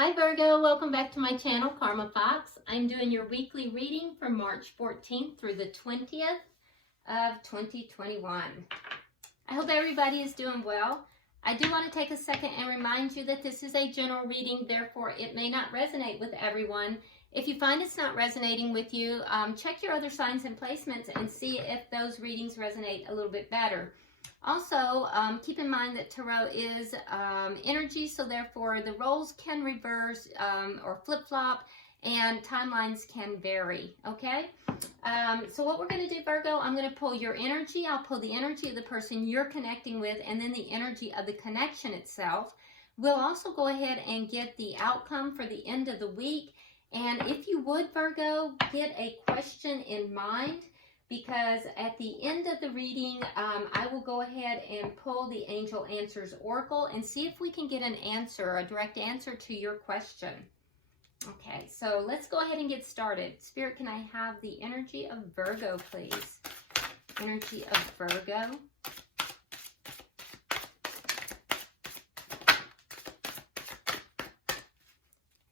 Hi Virgo, welcome back to my channel, Karma Fox. I'm doing your weekly reading from March 14th through the 20th of 2021. I hope everybody is doing well. I do want to take a second and remind you that this is a general reading, therefore it may not resonate with everyone. If you find it's not resonating with you, check your other signs and placements and see if those readings resonate a little bit better. Also, keep in mind that Tarot is energy, so therefore the roles can reverse or flip-flop, and timelines can vary, okay? So what we're going to do, Virgo, I'm going to pull your energy. I'll pull the energy of the person you're connecting with, and then the energy of the connection itself. We'll also go ahead and get the outcome for the end of the week. And if you would, Virgo, get a question in mind, because at the end of the reading, I will go ahead and pull the Angel Answers Oracle and see if we can get an answer, a direct answer to your question. Okay, so let's go ahead and get started. Spirit, can I have the energy of Virgo, please? Energy of Virgo.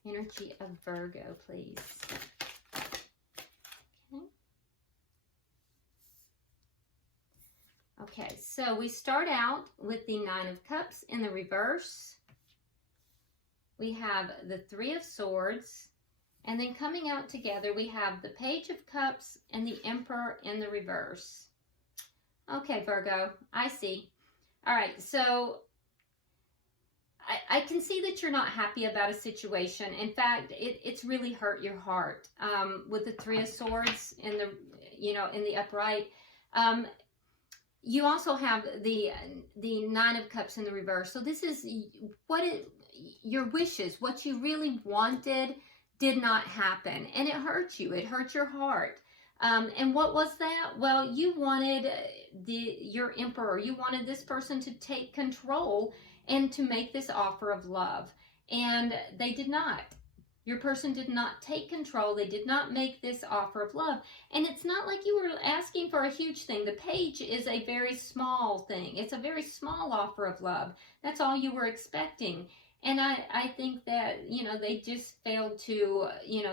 Energy of Virgo, please. Okay, so we start out with the Nine of Cups in the reverse. We have the Three of Swords, and then coming out together, we have the Page of Cups and the Emperor in the reverse. Okay, Virgo, I see. All right, so I can see that you're not happy about a situation. In fact, it's really hurt your heart with the Three of Swords in the, in the upright. You also have the Nine of Cups in the reverse. So this is your wishes, what you really wanted did not happen. And it hurt you. It hurt your heart. And what was that? Well, you wanted your Emperor. You wanted this person to take control and to make this offer of love. And they did not. Your person did not take control. They did not make this offer of love. And it's not like you were asking for a huge thing. The Page is a very small thing. It's a very small offer of love. That's all you were expecting. And I think that, they just failed to,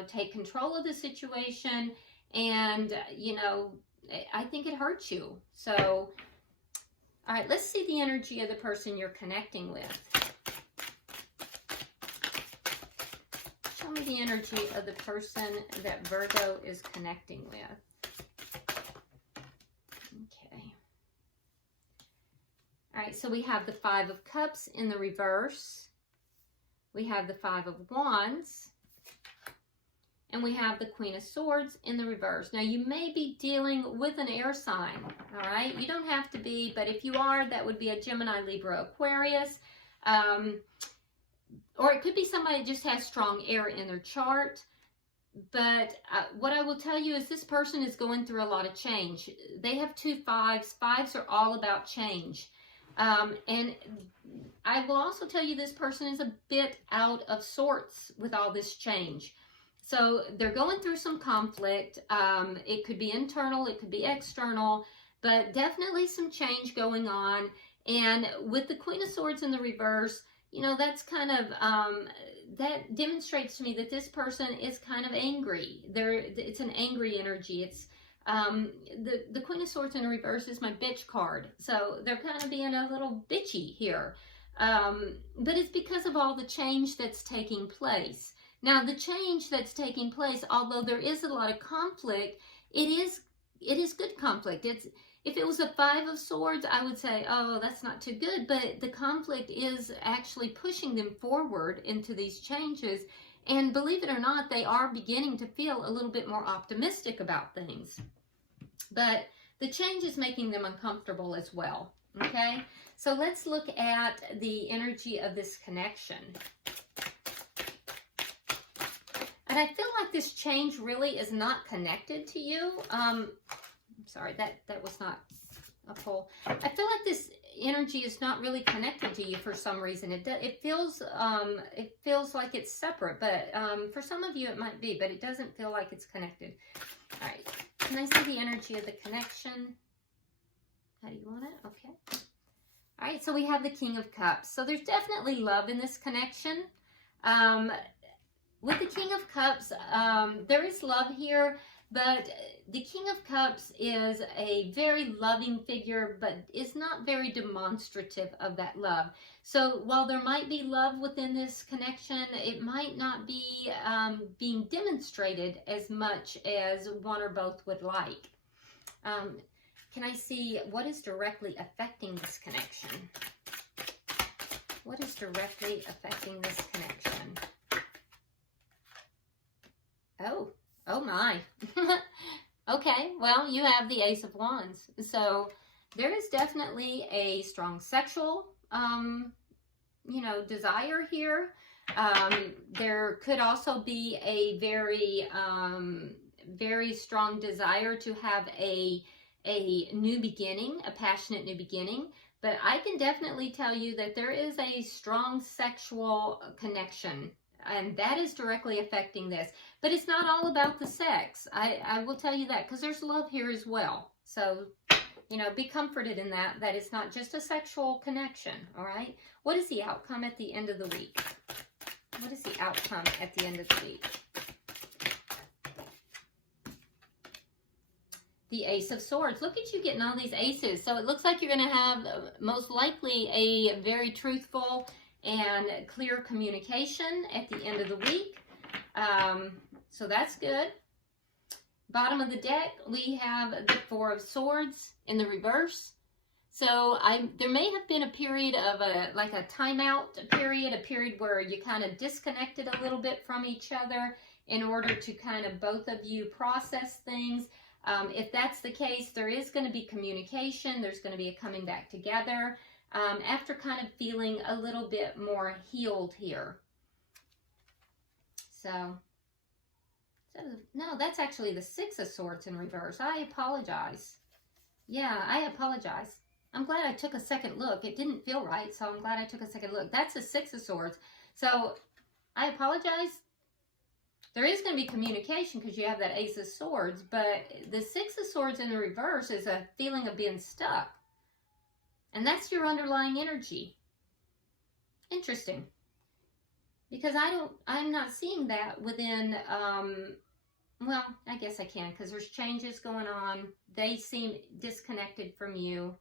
take control of the situation. And, I think it hurt you. So, all right, let's see the energy of the person you're connecting with. Show me the energy of the person that Virgo is connecting with. Okay. All right, so we have the Five of Cups in the reverse. We have the Five of Wands. And we have the Queen of Swords in the reverse. Now, you may be dealing with an air sign, all right? You don't have to be, but if you are, that would be a Gemini, Libra, Aquarius. Or it could be somebody that just has strong air in their chart. But what I will tell you is this person is going through a lot of change. They have two fives. Fives are all about change. And I will also tell you this person is a bit out of sorts with all this change. So they're going through some conflict. It could be internal, it could be external, but definitely some change going on. And with the Queen of Swords in the reverse, that's kind of, that demonstrates to me that this person is kind of angry. It's an angry energy. It's, the Queen of Swords in the reverse is my bitch card. So they're kind of being a little bitchy here. But it's because of all the change that's taking place. Now, the change that's taking place, although there is a lot of conflict, it is good conflict. If it was a Five of Swords, I would say, oh, that's not too good. But the conflict is actually pushing them forward into these changes. And believe it or not, they are beginning to feel a little bit more optimistic about things. But the change is making them uncomfortable as well. Okay? So let's look at the energy of this connection. And I feel like this change really is not connected to you. I'm sorry, that was not a pull. I feel like this energy is not really connected to you for some reason. It feels like it's separate, but for some of you it might be, but it doesn't feel like it's connected. All right, can I see the energy of the connection? How do you want it? Okay. All right, so we have the King of Cups. So there's definitely love in this connection. With the King of Cups, there is love here, but the King of Cups is a very loving figure, but is not very demonstrative of that love. So while there might be love within this connection, it might not be being demonstrated as much as one or both would like. Can I see what is directly affecting this connection? What is directly affecting this connection? Oh my. Okay, well, you have the Ace of Wands. So there is definitely a strong sexual, desire here. There could also be a very, very strong desire to have a new beginning, a passionate new beginning. But I can definitely tell you that there is a strong sexual connection, and that is directly affecting this. But it's not all about the sex. I will tell you that, because there's love here as well. So, be comforted in that it's not just a sexual connection, all right? What is the outcome at the end of the week? What is the outcome at the end of the week? The Ace of Swords. Look at you getting all these aces. So it looks like you're going to have most likely a very truthful and clear communication at the end of the week. So that's good. Bottom of the deck, we have the Four of Swords in the reverse. So there may have been a period of a timeout period, a period where you kind of disconnected a little bit from each other in order to kind of both of you process things. If that's the case, there is going to be communication. There's going to be a coming back together after kind of feeling a little bit more healed here. So no, that's actually the Six of Swords in reverse. I apologize. Yeah, I apologize. I'm glad I took a second look. It didn't feel right, so I'm glad I took a second look. That's the Six of Swords. So I apologize. There is going to be communication because you have that Ace of Swords, but the Six of Swords in the reverse is a feeling of being stuck. And that's your underlying energy. Interesting. Because I'm not seeing that within, well, I guess I can, because there's changes going on. They seem disconnected from you.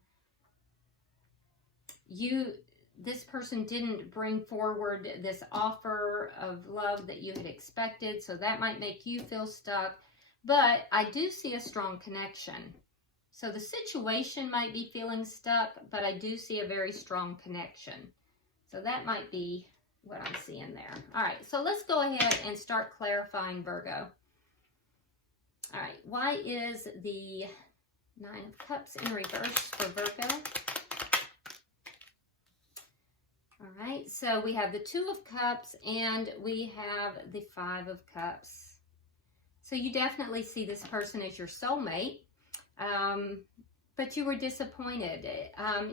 This person didn't bring forward this offer of love that you had expected, so that might make you feel stuck. But I do see a strong connection. So the situation might be feeling stuck, but I do see a very strong connection. So that might be what I'm seeing there. All right, so let's go ahead and start clarifying Virgo. All right, why is the Nine of Cups in reverse for Virgo? All right, so we have the Two of Cups and we have the Five of Cups. So you definitely see this person as your soulmate, but you were disappointed.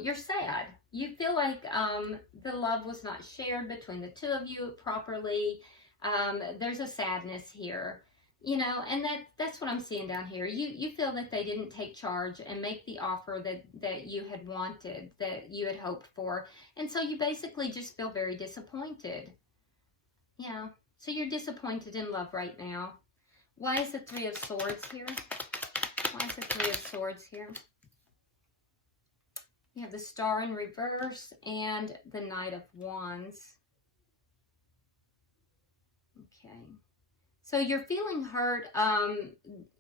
You're sad. You feel like the love was not shared between the two of you properly. There's a sadness here. And that's what I'm seeing down here. You feel that they didn't take charge and make the offer that you had wanted, that you had hoped for. And so you basically just feel very disappointed. So you're disappointed in love right now. Why is the Three of Swords here? Why is the Three of Swords here? You have the Star in reverse and the Knight of Wands. Okay. So you're feeling hurt.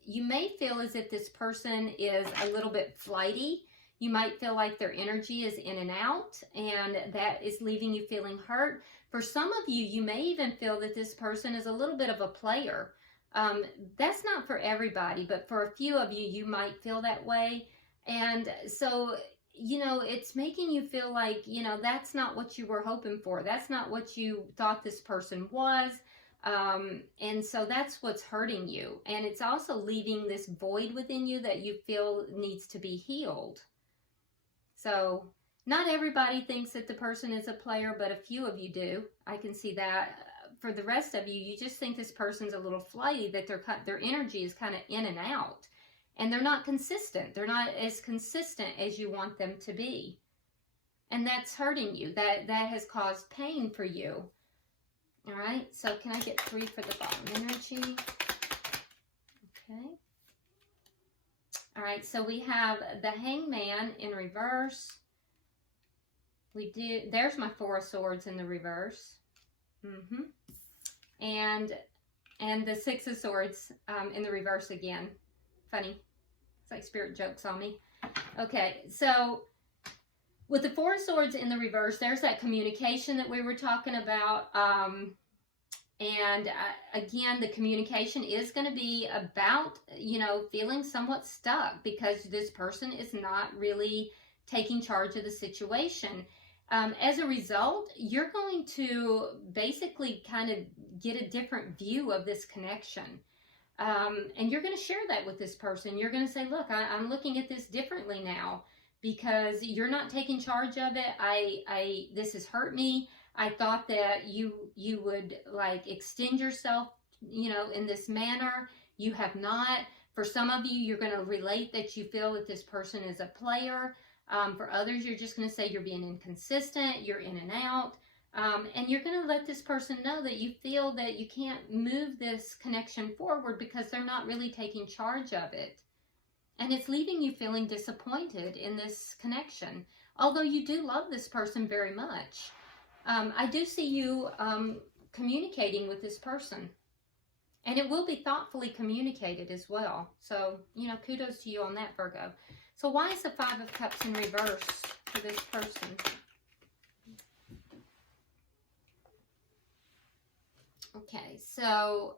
You may feel as if this person is a little bit flighty. You might feel like their energy is in and out, and that is leaving you feeling hurt. For some of you, you may even feel that this person is a little bit of a player. That's not for everybody, but for a few of you, you might feel that way. And so, it's making you feel like, that's not what you were hoping for. That's not what you thought this person was. And so that's what's hurting you. And it's also leaving this void within you that you feel needs to be healed. So not everybody thinks that the person is a player, but a few of you do. I can see that. For the rest of you, you just think this person's a little flighty, that their energy is kind of in and out. And they're not consistent. They're not as consistent as you want them to be. And that's hurting you. That has caused pain for you. All right, so can I get 3 for the bottom energy? Okay. All right, so we have the Hangman in reverse. There's my 4 of Swords in the reverse. And the 6 of Swords in the reverse again. Funny. It's like spirit jokes on me. Okay, so with the 4 of Swords in the reverse, there's that communication that we were talking about. Again, the communication is going to be about, you know, feeling somewhat stuck because this person is not really taking charge of the situation. As a result, you're going to basically kind of get a different view of this connection. And you're going to share that with this person. You're going to say, look, I'm looking at this differently now because you're not taking charge of it. This has hurt me. I thought that you would like extend yourself, you know, in this manner. You have not. For some of you, you're going to relate that you feel that this person is a player. For others, you're just going to say you're being inconsistent, you're in and out. And you're going to let this person know that you feel that you can't move this connection forward because they're not really taking charge of it. And it's leaving you feeling disappointed in this connection. Although you do love this person very much. I do see you communicating with this person. And it will be thoughtfully communicated as well. So, you know, kudos to you on that, Virgo. So why is the 5 of Cups in reverse for this person? Okay, so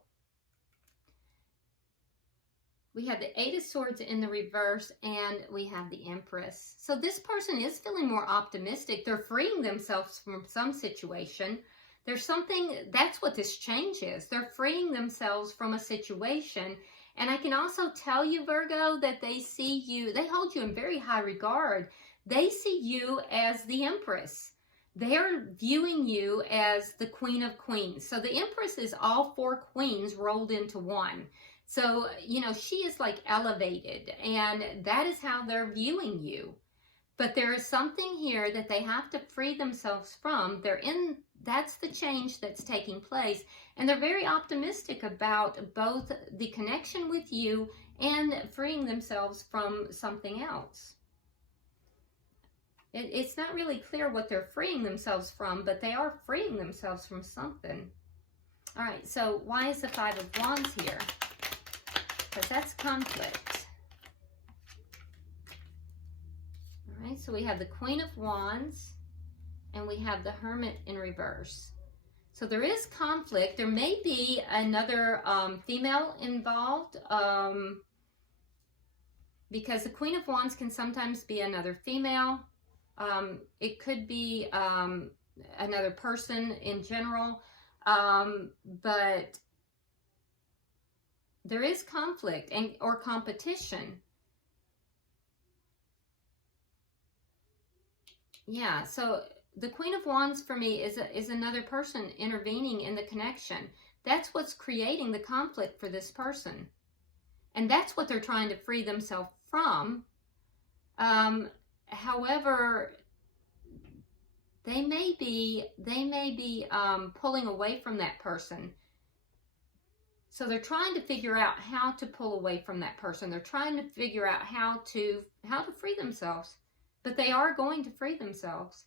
we have the 8 of Swords in the reverse and we have the Empress. So this person is feeling more optimistic. They're freeing themselves from some situation. There's something, that's what this change is. They're freeing themselves from a situation. And I can also tell you, Virgo, that they see you, they hold you in very high regard. They see you as the Empress. They're viewing you as the Queen of Queens. So the Empress is all 4 queens rolled into one. So, you know, she is like elevated, and that is how they're viewing you. But there is something here that they have to free themselves from. That's the change that's taking place. And they're very optimistic about both the connection with you and freeing themselves from something else. It's not really clear what they're freeing themselves from, but they are freeing themselves from something. All right, so why is the 5 of Wands here? Because that's conflict. All right, so we have the Queen of Wands and we have the Hermit in reverse. So there is conflict. There may be another female involved because the Queen of Wands can sometimes be another female. It could be another person in general, but there is conflict or competition. Yeah, so the Queen of Wands for me is another person intervening in the connection. That's what's creating the conflict for this person. And that's what they're trying to free themselves from. However, they may be pulling away from that person. So they're trying to figure out how to pull away from that person. They're trying to figure out how to free themselves. But they are going to free themselves.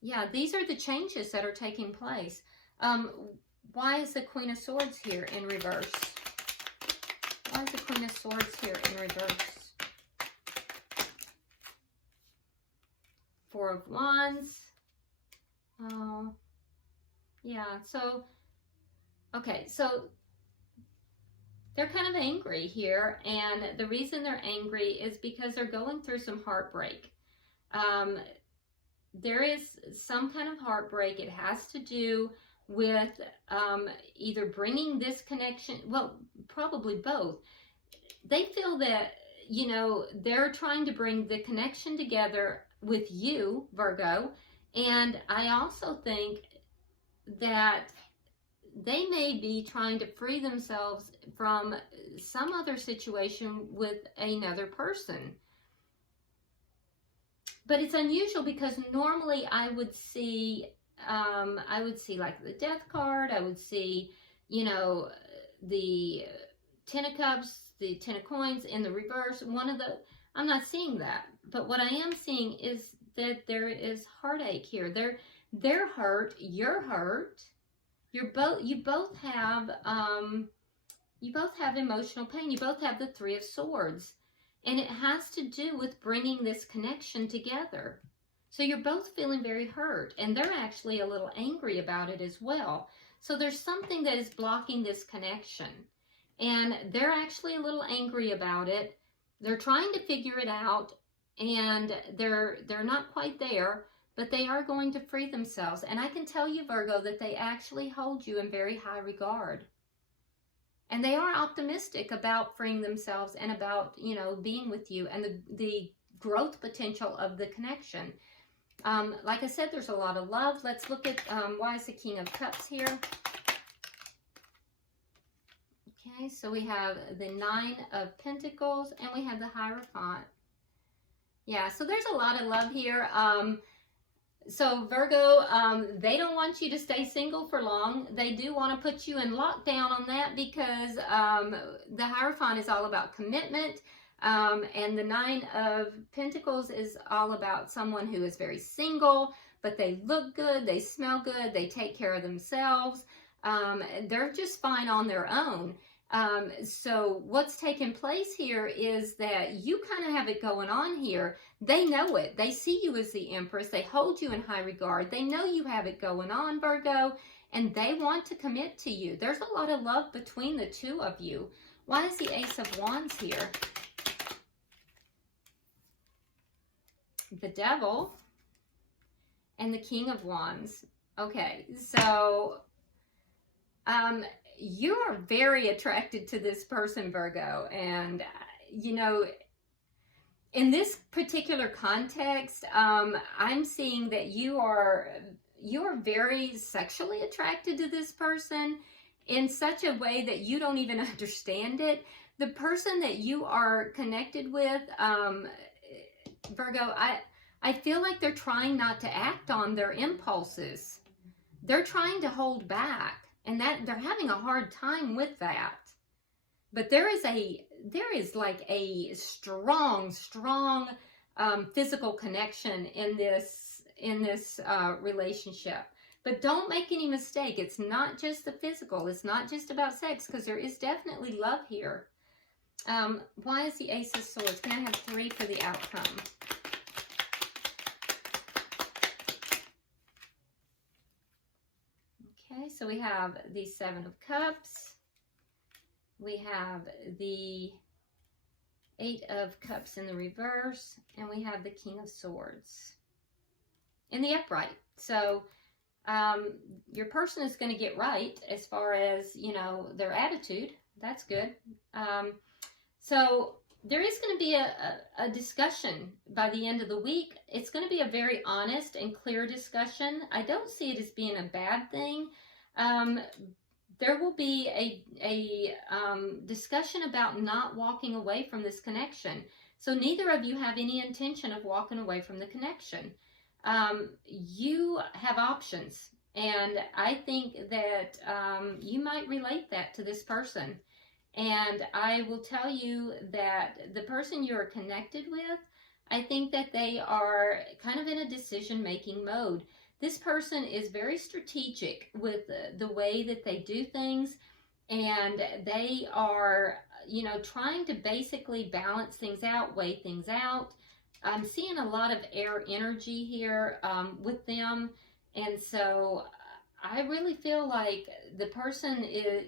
Yeah, these are the changes that are taking place. Why is the Queen of Swords here in reverse? Why is the Queen of Swords here in reverse? 4 of Wands. Oh, yeah, so, okay, so they're kind of angry here, and the reason they're angry is because they're going through some heartbreak. There is some kind of heartbreak. It has to do with either bringing this connection, well, probably both. They feel that, you know, they're trying to bring the connection together with you, Virgo, and I also think that they may be trying to free themselves from some other situation with another person. But it's unusual because normally I would see I would see like the Death card. I would see, you know, the Ten of Cups, the Ten of Coins in the reverse. I'm not seeing that. But what I am seeing is that there is heartache here. They're hurt. You're hurt. You both have emotional pain. You both have the Three of Swords. And it has to do with bringing this connection together. So you're both feeling very hurt, and they're actually a little angry about it as well. So there's something that is blocking this connection, and they're actually a little angry about it. They're trying to figure it out, and they're not quite there, but they are going to free themselves. And I can tell you, Virgo, that they actually hold you in very high regard. And they are optimistic about freeing themselves and about, you know, being with you and the growth potential of the connection. Like I said, there's a lot of love. Let's look at why is the King of Cups here. Okay, so we have the Nine of Pentacles and we have the Hierophant. Yeah, so there's a lot of love here. So Virgo, they don't want you to stay single for long. They do want to put you in lockdown on that because the Hierophant is all about commitment. And the Nine of Pentacles is all about someone who is very single, but they look good, they smell good, they take care of themselves. They're just fine on their own. So what's taking place here is that you kind of have it going on here. They know it. They see you as the Empress. They hold you in high regard. They know you have it going on, Virgo, and they want to commit to you. There's a lot of love between the two of you. Why is the Ace of Wands here? The Devil and the King of Wands. Okay, so you are very attracted to this person, Virgo, and you know, in this particular context, I'm seeing that you are very sexually attracted to this person in such a way that you don't even understand it. The person that you are connected with, Virgo, I feel like they're trying not to act on their impulses. They're trying to hold back. And that they're having a hard time with that. But there is like a strong physical connection in this relationship. But don't make any mistake. It's not just the physical. It's not just about sex, because there is definitely love here. Why is the Ace of Swords? Can I have 3 for the outcome? Okay, so we have the Seven of Cups, we have the Eight of Cups in the reverse, and we have the King of Swords in the upright. So your person is going to get right as far as, you know, their attitude. That's good. So there is going to be a discussion by the end of the week. It's going to be a very honest and clear discussion. I don't see it as being a bad thing. There will be a discussion about not walking away from this connection. So neither of you have any intention of walking away from the connection. You have options, and I think that you might relate that to this person. And I will tell you that the person you're connected with, I think that they are kind of in a decision-making mode. This person is very strategic with the way that they do things, and they are, you know, trying to basically balance things out, weigh things out. I'm seeing a lot of air energy here with them, and so I really feel like the person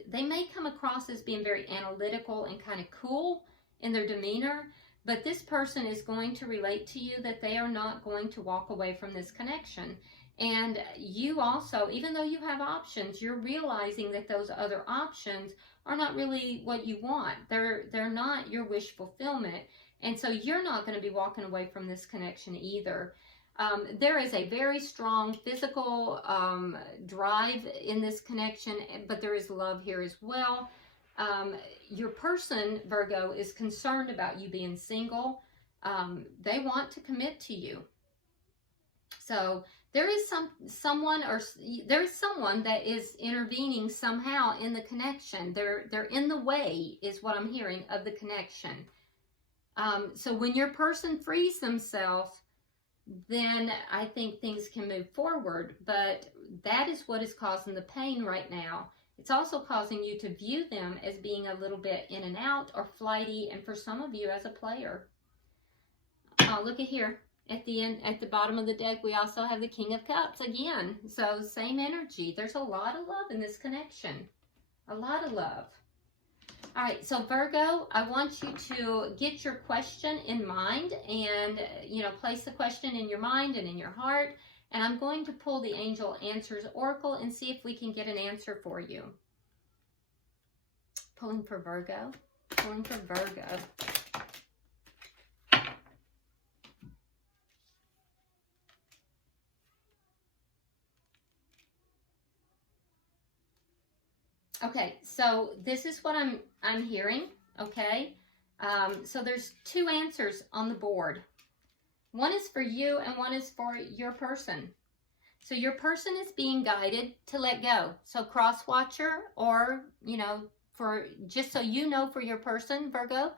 they may come across as being very analytical and kind of cool in their demeanor, but this person is going to relate to you that they are not going to walk away from this connection. And you also, even though you have options, you're realizing that those other options are not really what you want. They're not your wish fulfillment. And so you're not going to be walking away from this connection either. There is a very strong physical drive in this connection, but there is love here as well. Your person, Virgo, is concerned about you being single. They want to commit to you. So there is someone that is intervening somehow in the connection. They're in the way, is what I'm hearing, of the connection. So when your person frees themselves, then I think things can move forward. But that is what is causing the pain right now. It's also causing you to view them as being a little bit in and out or flighty, and for some of you as a player. Oh, look at here. At the end, at the bottom of the deck, we also have the King of Cups again. So same energy. There's a lot of love in this connection. A lot of love. All right, so Virgo, I want you to get your question in mind and, you know, place the question in your mind and in your heart. And I'm going to pull the Angel Answers Oracle and see if we can get an answer for you. Pulling for Virgo. Pulling for Virgo. Okay, so this is what I'm hearing, okay? So there's two answers on the board. One is for you and one is for your person. So your person is being guided to let go. So cross watcher, or, you know, for just so you know, for your person, Virgo,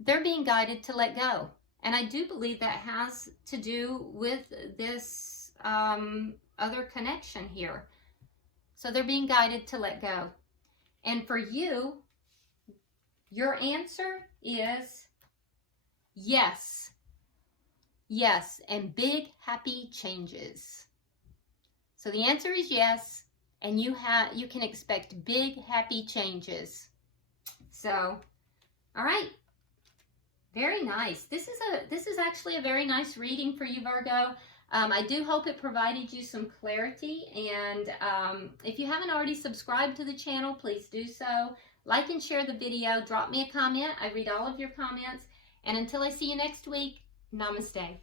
they're being guided to let go. And I do believe that has to do with this other connection here. So they're being guided to let go. And for you, your answer is yes. Yes, and big happy changes. So the answer is yes, and you can expect big happy changes. So, all right. Very nice. This is actually a very nice reading for you, Virgo. I do hope it provided you some clarity, and if you haven't already subscribed to the channel, please do so. Like and share the video. Drop me a comment. I read all of your comments. And until I see you next week, namaste.